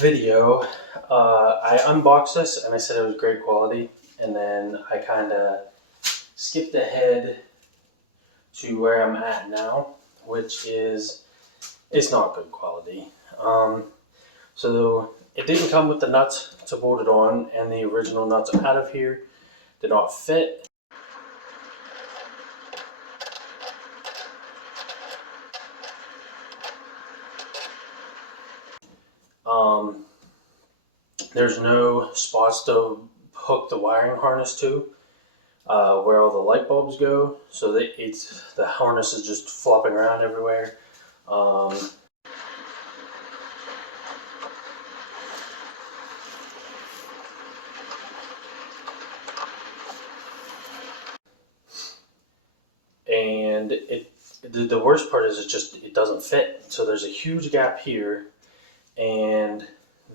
video, I unboxed this and I said it was great quality, and then I kind of skipped ahead to where I'm at now, which is it's not good quality. So it didn't come with the nuts to bolt it on, and the original nuts out of here did not fit. There's no spots to hook the wiring harness to where all the light bulbs go, so that the harness is just flopping around everywhere. And the worst part is it doesn't fit. So there's a huge gap here, and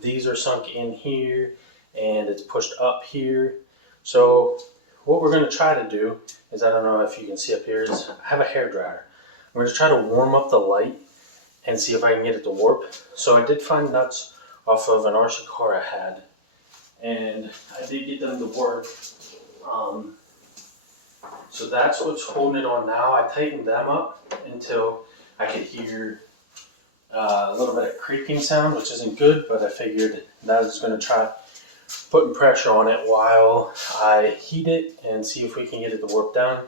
these are sunk in here, and it's pushed up here. So what we're going to try to do is, I don't know if you can see up here, is I have a hair dryer. I'm going to try to warm up the light and see if I can get it to warp. So I did find nuts off of an RC car I had, and I did get them to work. So that's what's holding it on now. I tightened them up until I could hear a little bit of creaking sound, which isn't good, but I figured that I was going to try putting pressure on it while I heat it and see if we can get it to warp down.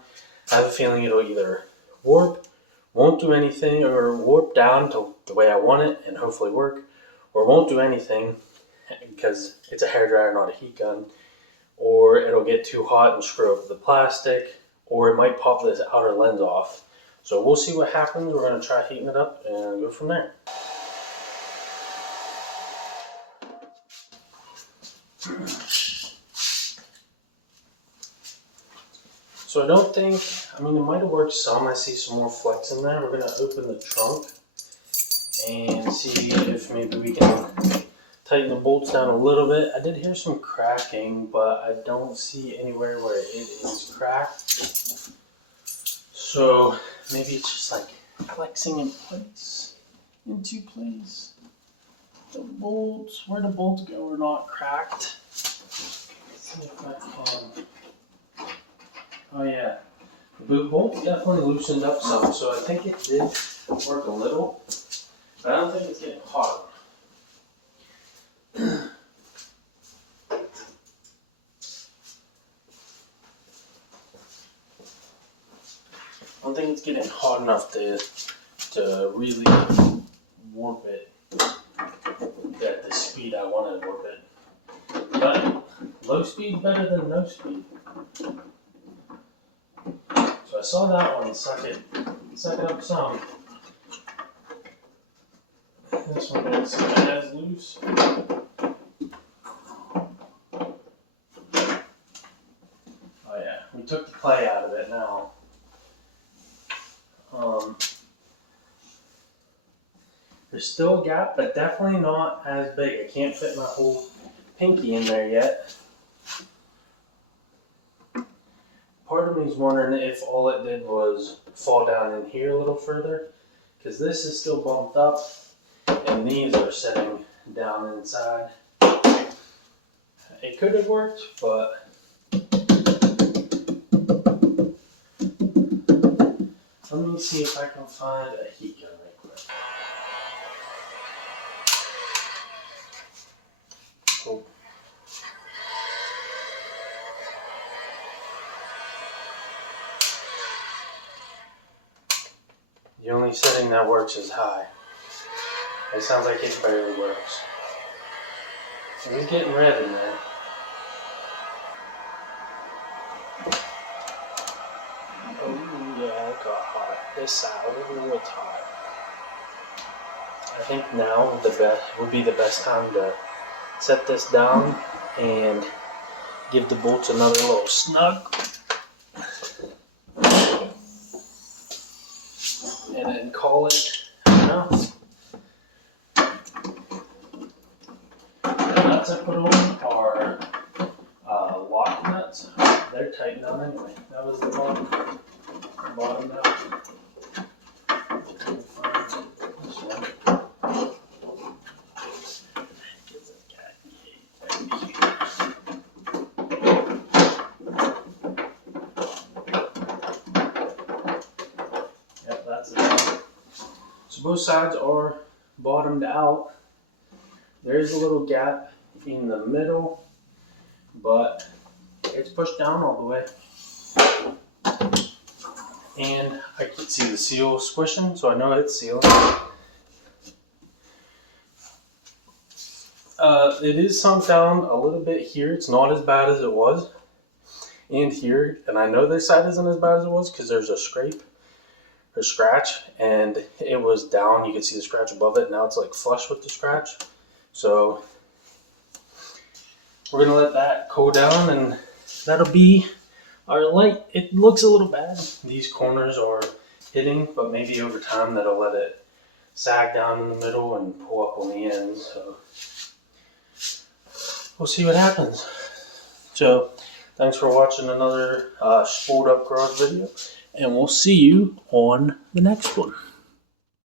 I have a feeling it'll either warp, won't do anything, or warp down to the way I want it and hopefully work, or won't do anything because it's a hairdryer, not a heat gun, or it'll get too hot and screw up the plastic, or it might pop this outer lens off. So we'll see what happens. We're going to try heating it up and go from there. So I don't think, I mean, it might have worked some. I see some more flex in there. We're going to open the trunk and see if maybe we can tighten the bolts down a little bit. I did hear some cracking, but I don't see anywhere where it is cracked. So maybe it's just like flexing into place. The bolts, where the bolts go are not cracked. Let's see if I can. Oh yeah, the bolts definitely loosened up some, so I think it did work a little, but I don't think it's getting hot. I don't think it's getting hot enough to really warp it at the speed I want to warp it. But low speed better than no speed. So I saw that one suck it up some. This one don't seem as loose. Oh yeah, we took the clay out of it now. There's still a gap, but definitely not as big. I can't fit my whole pinky in there yet. Part of me is wondering if all it did was fall down in here a little further, because this is still bumped up and these are sitting down inside. It could have worked, but let me see if I can find a heat gun right quick. Cool. The only setting that works is high. It sounds like it barely works. So it's getting red in there. Oh yeah, it got hot. This side, oh, it's hot. I think now would be the best time to set this down and give the bolts another little snug. And then call it out. The nuts I put on are lock nuts. They're tightened on anyway. That was the bottom nut. This one. So both sides are bottomed out. There's a little gap in the middle, but it's pushed down all the way. And I can see the seal squishing, so I know it's sealed. It is sunk down a little bit here. It's not as bad as it was. And here, and I know this side isn't as bad as it was because there's a scrape or scratch, and it was down. You can see the scratch above it. Now it's like flush with the scratch. So we're gonna let that cool down, and that'll be our light. It looks a little bad. These corners are hitting, but maybe over time that'll let it sag down in the middle and pull up on the ends. So we'll see what happens. So thanks for watching another spooled up garage video, and we'll see you on the next one.